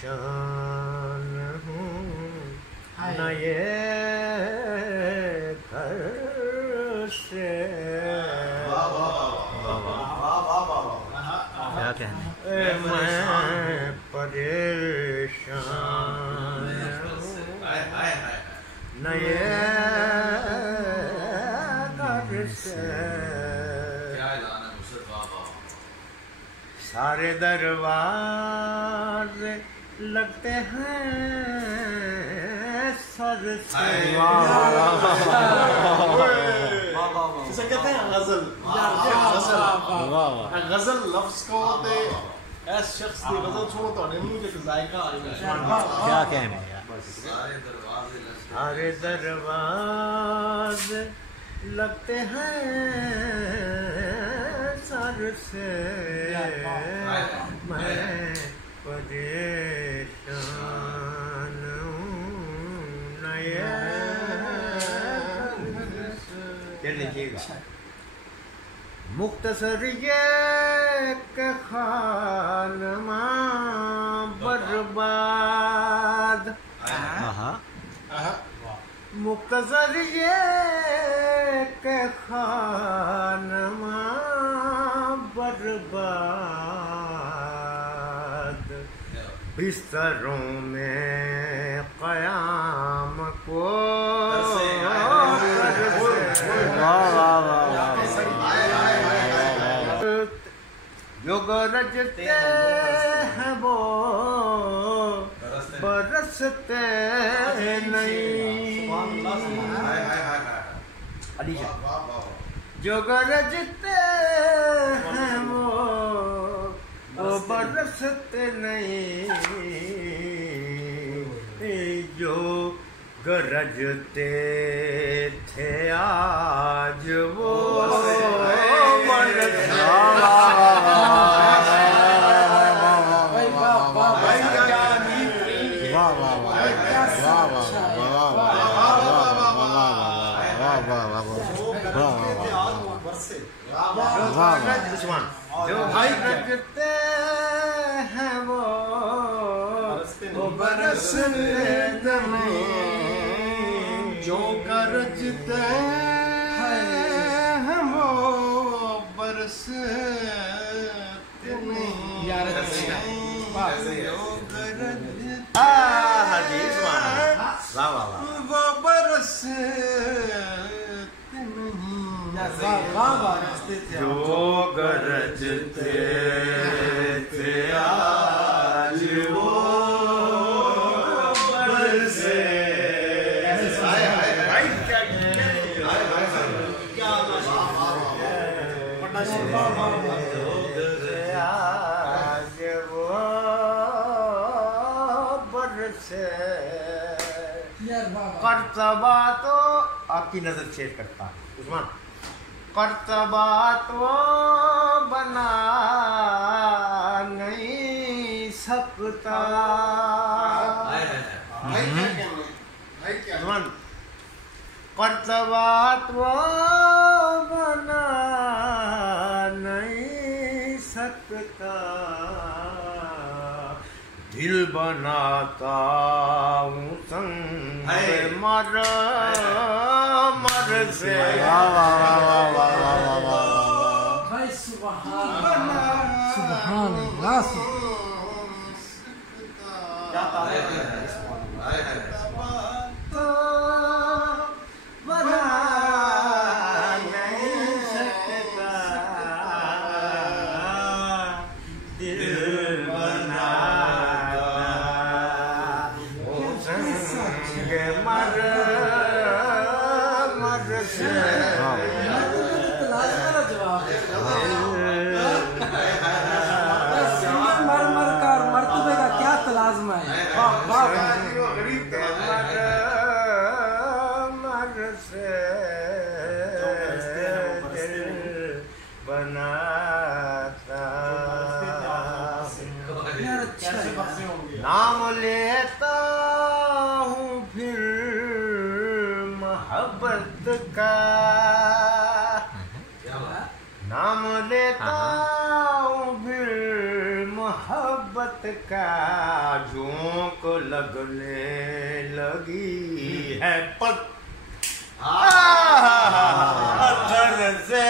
परेशान हूँ न ये घर से। क्या कहने, मैं परेशान हूँ न ये घर से। सारे दरवाजे लगते हैं सर से। इसे कहते हैं गजल। गजल लफ्ज को ते ऐस शख्स की गजल सुनो तो मुंह के जायका क्या कहने यार। सारे दरवाजे लगते हैं सर से। मैं परेशान हूँ न ये। ये लीजिएगा मुख्तसर ये के खानमा बर्बाद। मुख्तसर ये के खानमा बर्बाद। बिस्तरों में क़याम को जो गरजते हैं वो बरसते नहीं। जो गरजते हैं वो बरसते नहीं। जो गरजते थे आज वो बरसते। जो भाई रखते हैं वो बरसते नहीं। जो गरजते हैं वो बरसते नहीं। वो बरसते जो गरजते थे आज वो बरसे। आज वो बरसे। कर्तबा तो आपकी नजर छेद करता है उस्मान। कर्तबा तो बना नहीं सकता। कर्तबा तो बना नहीं सकता। दिल बनाता हूँ संग मर से। नाम लेता हूँ फिर मोहब्बत का। नाम लेता हूँ फिर मोहब्बत मोहब्बत का झोंक लगने लगी है पत्थर से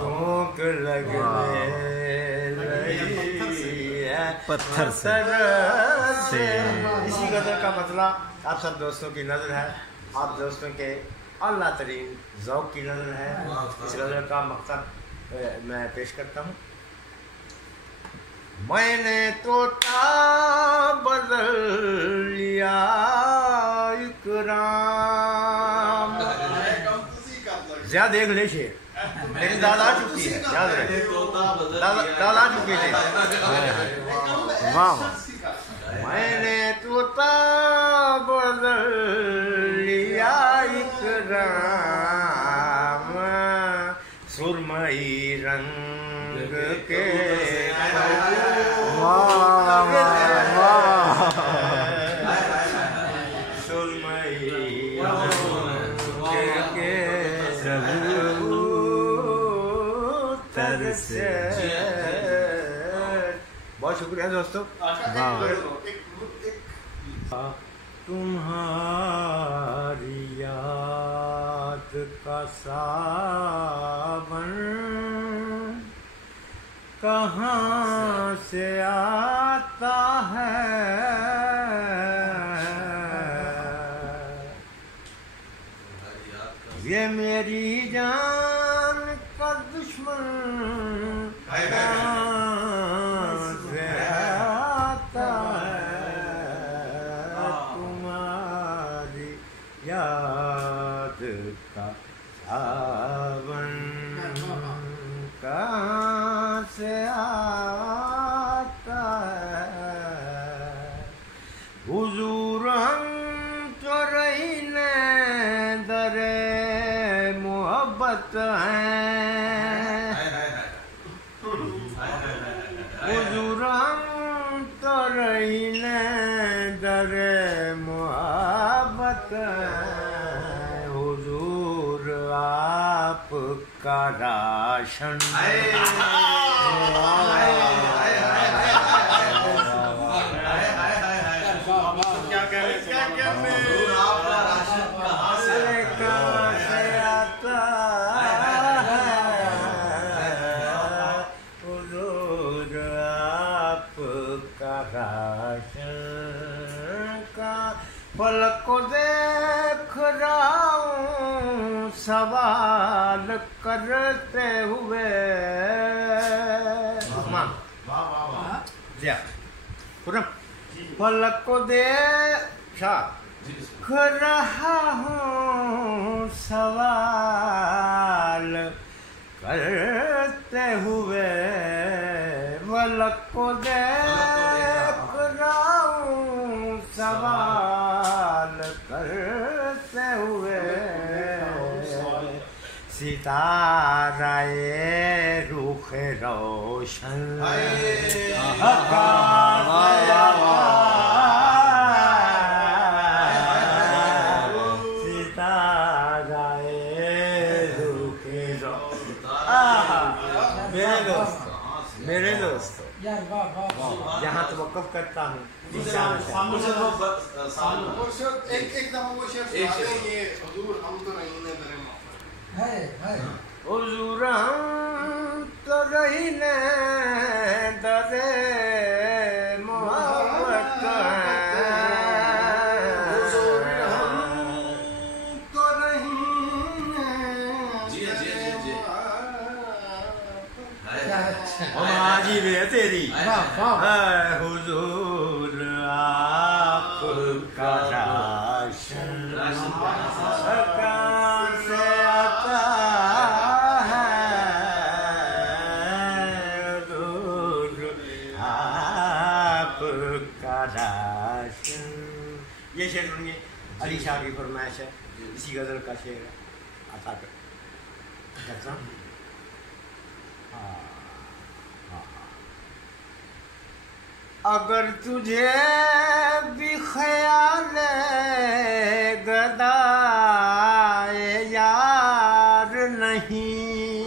झोंक लगने लगी है पत्थर से। इसी गजल का मतलब आप सब दोस्तों की नजर है, आप दोस्तों के अल्लाह तरीन ज़ौक़ की नजर है। इस गजल का मकसद मैं पेश करता हूँ। मैंने तोता बदल लिया इकराम। ज्यादा देख ले शेर, मेरी दादा आ चुकी है, याद रहे दादा आ चुकी है। वाह मैंने तोता बदल लिया इकराम, सुरमई रंग के सुरमई रंग के कबूतर से। बहुत शुक्रिया दोस्तों। तुम्हारी याद का सावन कहाँ से आता है, ये मेरी जान का दुश्मन कहाँ से आता है, तुम्हारी याद का सावन कहाँ से आता है। हुजूर हम तो रहीने दरे मोहब्बत हैं, हुजूर हम तो रहीने दरे मोहब्बत हैं, हुजूर आपका राशन पलक को देख रहा हूँ सवाल करते हुए। पलक को देख रहा हूँ सवाल करते हुए, पलक को देख रहा हूँ सवाल करते हुए। सितारा ये रुख रोशन सितारा ये रुख रोशन। मेरे दोस्तों यहाँ तो वक़्फ़ करता हूँ। एक दफा वो शेर ये हुजूर हम तो रहीने दरे हुजूर हम तो रहीने दरे मोहब्बत तेरी हुजूर आपका राशन कहाँ से आता है, हुजूर आपका राशन। ये शेर सुनिए, अली शाह की फरमाइश है, इसी गजल का शेर है। आता करता हूँ। अगर तुझे भी ख्याल गदाए यार नहीं,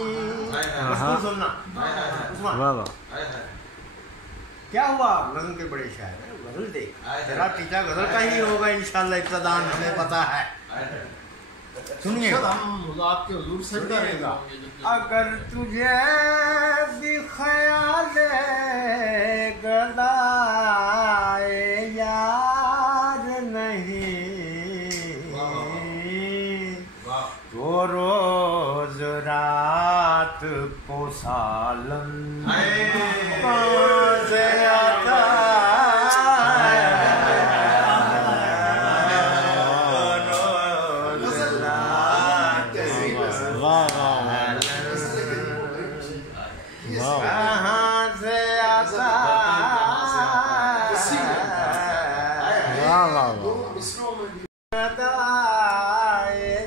सुनना क्या हुआ? नज़म के बड़े शायर है, गजल देख। तेरा टीका गजल का ही होगा इंशाल्लाह, इब्तिदान हमें पता है। सुनिए, हम आपके हुजूर से सुनिएगा। अगर तुझे भी ख्याल गदाए यार नहीं, तो रोज रात को सालन से आता कहाँ से आता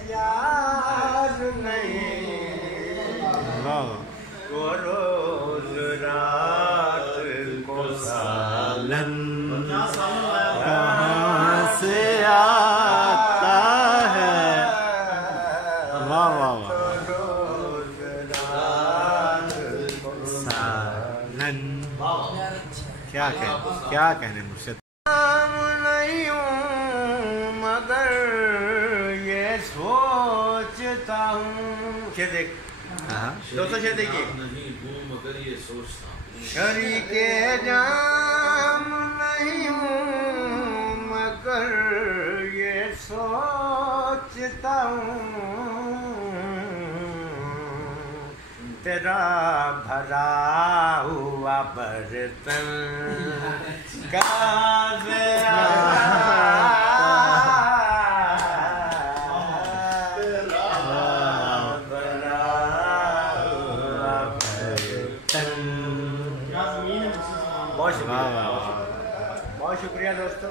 यार नहीं, वो रोज रात को सालन कहाँ से आता है। वाह वाह वाह। रोज रात को सालन क्या कहने मुझसे। नहीं हूँ मगर ये सोचता हूँ। ये देख दोस्तों, ये देखिए, शरीके जाम नहीं हूँ मगर ये सोचता हूँ, तेरा भरा हुआ बर्तन कहाँ से बहुत शुक्रिया दोस्तों।